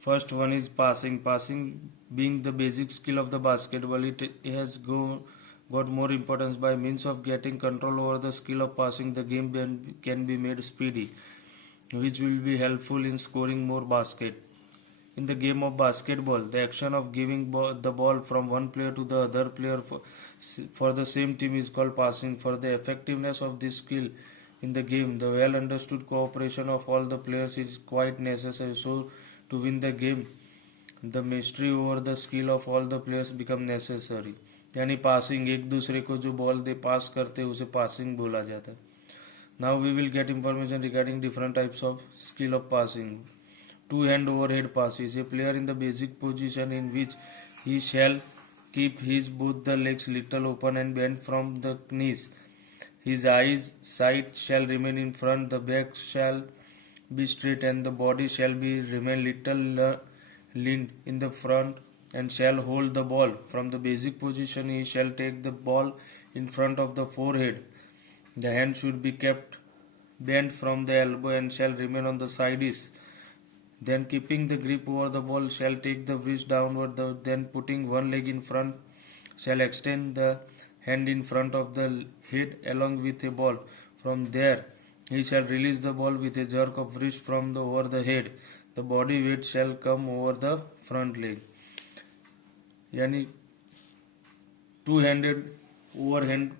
First one is passing. Passing being the basic skill of the basketball, it has got more importance by means of getting control over the skill of passing. The game can be made speedy, which will be helpful in scoring more basket. In the game of basketball, the action of giving the ball from one player to the other player for the same team is called passing. For the effectiveness of this skill in the game, the well understood cooperation of all the players is quite necessary. So, to win the game, the mastery over the skill of all the players become necessary. यानी passing, एक दूसरे को जो ball दे पास करते उसे passing बोला जाता है. Now we will get information regarding different types of skill of passing. Two-hand overhead pass is a player in the basic position in which he shall keep his both the legs little open and bent from the knees. His eyes sight shall remain in front, the back shall be straight, and the body shall be remain little leaned in the front, and shall hold the ball. From the basic position he shall take the ball in front of the forehead. The hand should be kept bent from the elbow and shall remain on the sides. Then keeping the grip over the ball shall take the wrist downward, then putting one leg in front shall extend the hand in front of the head along with a ball. From there he shall release the ball with a jerk of wrist from over the head. The body weight shall come over the front leg. यानी two handed over hand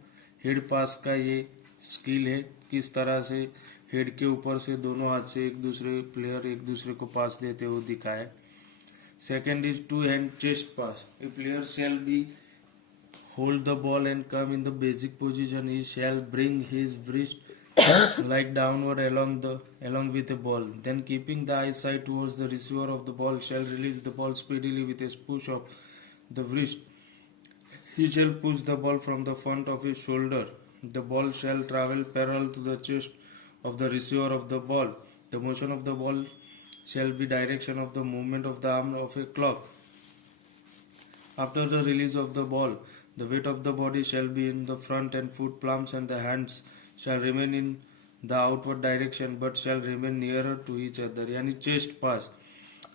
head pass का ये skill है, किस तरह से head के ऊपर से दोनों हाथ से एक दूसरे को पास देते हुए दिखाए. Second is two hand chest pass. A player shall be hold the ball and come in the basic position. He shall bring his wrist like downward along with the ball. Then keeping the eyesight towards the receiver of the ball shall release the ball speedily with a push of the wrist. He shall push the ball from the front of his shoulder. The ball shall travel parallel to the chest of the receiver of the ball. The motion of the ball shall be direction of the movement of the arm of a clock. After the release of the ball, the weight of the body shall be in the front and foot palms, and the hands shall remain in the outward direction but shall remain nearer to each other. यानी chest पास,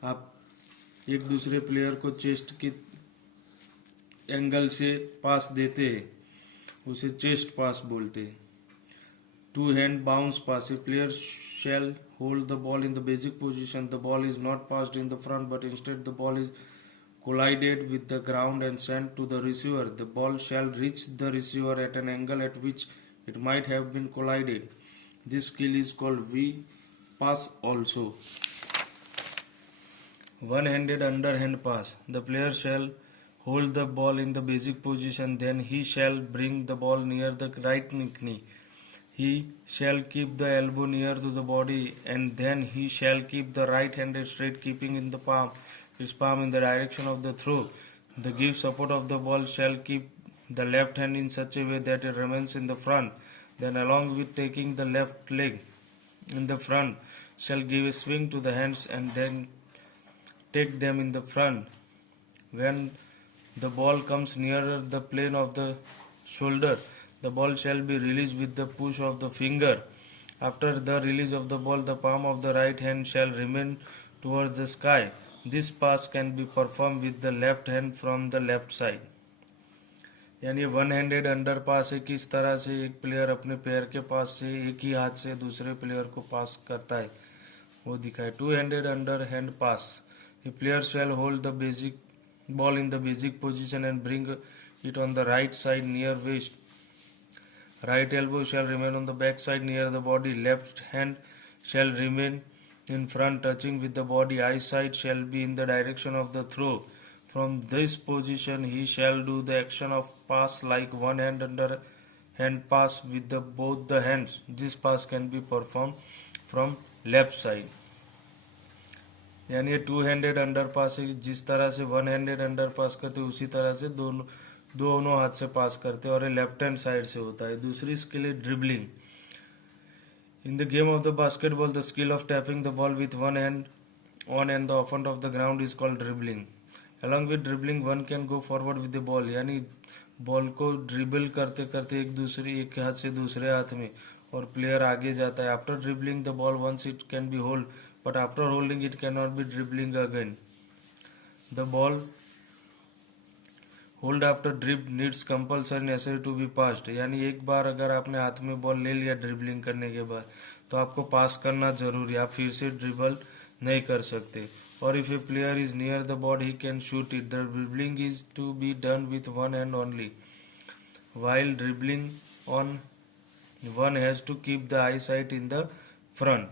आप एक दूसरे player को chest की angle से पास देते हैं, उसे चेस्ट पास बोलते हैं. Two hand bounce pass. A player shall hold the ball in the basic position. The ball is not passed in the front but instead the ball is collided with the ground and sent to the receiver. The ball shall reach the receiver at an angle at which it might have been collided. This skill is called V pass also. One-handed underhand pass. The player shall hold the ball in the basic position, then he shall bring the ball near the right knee. He shall keep the elbow near to the body, and then he shall keep the right hand straight, keeping in the his palm in the direction of the throw. The give support of the ball shall keep the left hand in such a way that it remains in the front. Then along with taking the left leg in the front, shall give a swing to the hands and then take them in the front. When the ball comes nearer the plane of the shoulder, the ball shall be released with the push of the finger. After the release of the ball, the palm of the right hand shall remain towards the sky. This pass can be performed with the left hand from the left side. यानी one handed under pass है, किस तरह से एक player अपने पैर के पास से एक ही हाथ से दूसरे प्लेयर को पास करता है वो दिखाए. Two handed underhand pass. A player shall hold the basic ball in the basic position and bring it on the right side near waist. Right elbow shall remain on the back side near the body. Left hand shall remain in front touching with the body. Eyesight shall be in the direction of the throw. From this position he shall do the action of pass like one hand under hand pass with both the hands. This pass can be performed from left side. यानी two handed under pass है, जिस तरह से one handed under pass करते उसी तरह से दोनों हाथ से पास करते और ये लेफ्ट हैंड साइड से होता है. दूसरी स्किल है dribbling. In the game of the basketball the skill of tapping the ball with one hand on and the offend of the ground is called dribbling. Along with dribbling one can go forward with the ball. यानी ball को dribble करते करते एक हाथ से दूसरे हाथ में और प्लेयर आगे जाता है. After dribbling the ball once it can be hold but after holding it cannot be dribbling again. The ball hold after dribble needs compulsory necessary to be passed, यानी एक बार अगर आपने हाथ में बॉल ले लिया ड्रिबलिंग करने के बाद तो आपको पास करना जरूरी, आप फिर से ड्रिबल नहीं कर सकते. और if a player is near the ball he can shoot it. The dribbling is to be done with one hand only. while dribbling on, one has to keep the eyesight in the front.